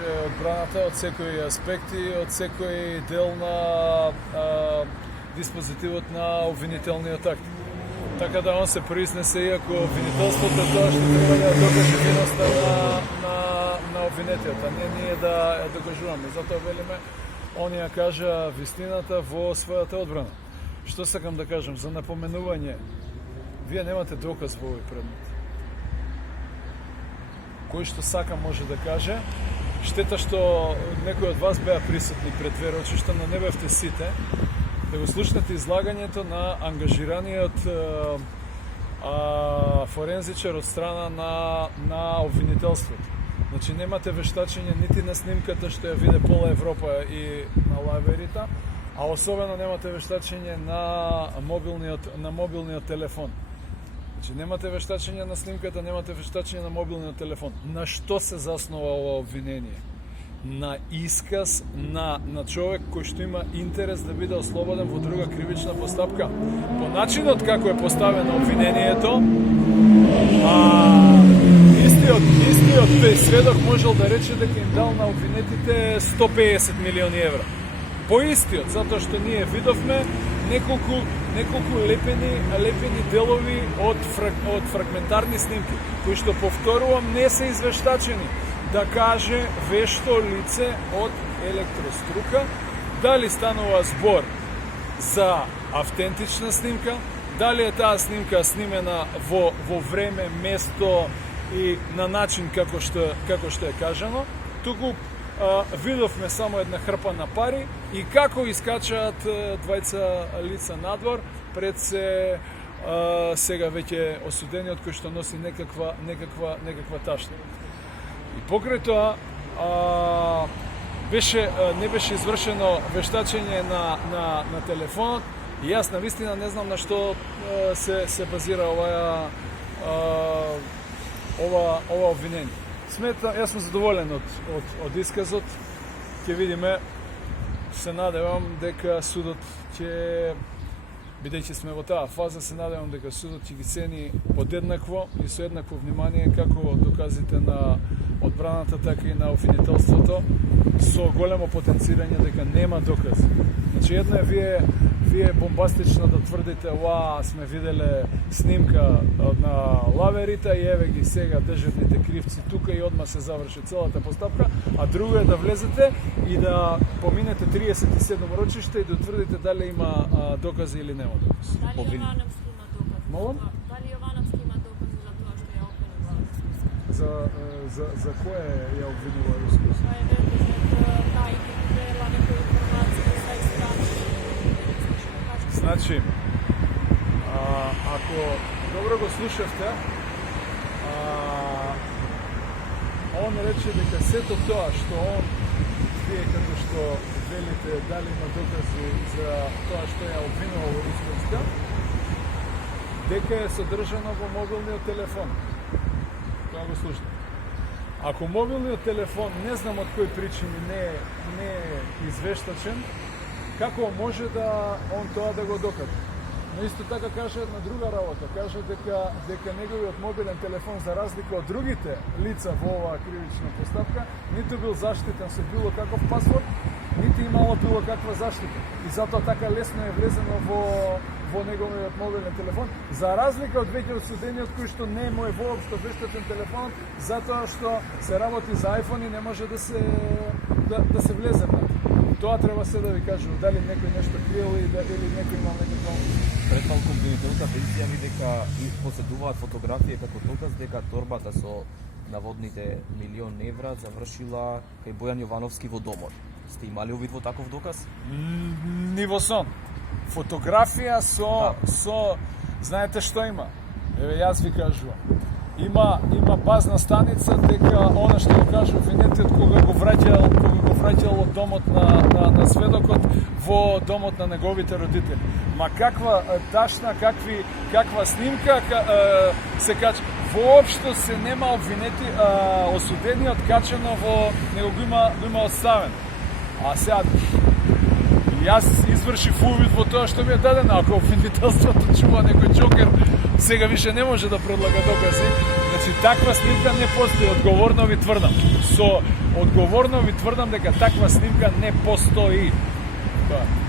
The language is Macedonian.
Одбраната од секои аспекти, од секој дел на диспозитивот на обвинителниот акт. Така да он се произнесе, иако обвинителството е тоа што треба да докаже виноста на обвинетиот, а не ние да ја докажуваме. Затоа велиме, он ја кажа вистината во својата одбрана. Што сакам да кажам за напоменување? Вие немате доказ во овој предмет. Кој што сака може да каже. Штета што некои од вас беа присутни пред две рочишта, но не бевте сите, да го слушнете излагањето на ангажираниот форензичар од страна на обвинителството. Значи немате вештачење нити на снимката што ја виде пола Европа и на лаверита, а особено немате вештачење на мобилниот телефон. Значи немате вештачење на снимката, немате вештачење на мобилниот телефон. На што се заснова ова обвинение? На исказ на човек кој што има интерес да биде ослободен во друга кривична постапка. По начинот како е поставено обвинението, истиот тој сведок можел да рече дека им дал на обвинетите 150 милиони евра. По истиот, затоа што ние видовме неколку лепени делови од фрагментарни снимки, кои што, повторувам, не се извештачени, да каже вешто лице од електрострука, дали станува збор за автентична снимка, дали е таа снимка снимена во време, место и на начин како што е кажано. Туку видовме само една хрпа на пари и како искачаат двајца лица надвор пред сега веќе осудениот кој што носи некаква ташна. И покрај тоа не беше извршено вештачење на телефонот и јас навистина не знам на што се базира ова обвинение. Јас сум задоволен од исказот. Ќе видиме, се надевам дека судот ќе, бидејќи сме во таа фаза, се надевам дека судот ќе ги цени подеднакво и со еднакво внимание како доказите на одбраната, така и на обвинителството, со големо потенцирање дека нема докази. Значи, едно е вие бомбастично да тврдите, сме виделе снимка на лаверита и еве ги сега државните кривци тука и одма се заврши целата постапка, а друго е да влезете и да поминете 37 рочишта и да утврдите дали има докази или нема докази. Дали Јовановски има докази? Молам? Дали Јовановски има докази за тоа што ја обвинува Русковска? За кое ја обвинува Русковска? Тоа е ветот тајни дела, некои информации за истрани. Значи, ако добро го слушавте, он рече дека сето тоа што вие како што велите дали има докази за тоа што ја обвинува Русковска, дека е содржано во мобилниот телефон. Тоа го слушате. Ако мобилниот телефон, не знам од кои причини, не е извештачен, како може да он тоа да го докаже? Но исто така каже една друга работа, каже дека неговиот мобилен телефон, за разлика од другите лица во оваа кривична постапка, ниту бил заштитен со било каков пасворд, нити имало било каква заштита. И затоа така лесно е влезено во неговиот мобилен телефон, за разлика од веќе осудениот кој што не му е воопшто вештачен телефон, затоа што се работи за iPhone и не може да се влезе на. Тоа треба се да ви кажува, дали некој нешто криел или некој имал некаква. Пред малку обвинителката изјави дека поседуваат фотографија како доказ дека торбата со наводните милион евра завршила кај Бојан Јовановски во домот. Сте имали увид во таков доказ? Ни во сон. Фотографија со знаете што има? Еве јас ви кажувам. Има базна станица дека она што го кажа обвинетиот кога го враќал од домот на сведокот во домот на неговите родители. Ма каква ташна, каква снимка се кача. Воопшто се нема обвинети, осудениот качено во него го има оставен. А сега јас извршив увид во тоа што ми е дадено. Ако обвинителството чува некој џокер, сега више не може да предлага докази. Значи, таква снимка не постои, одговорно ви тврдам. Со Одговорно ви тврдам дека таква снимка не постои. Тоа.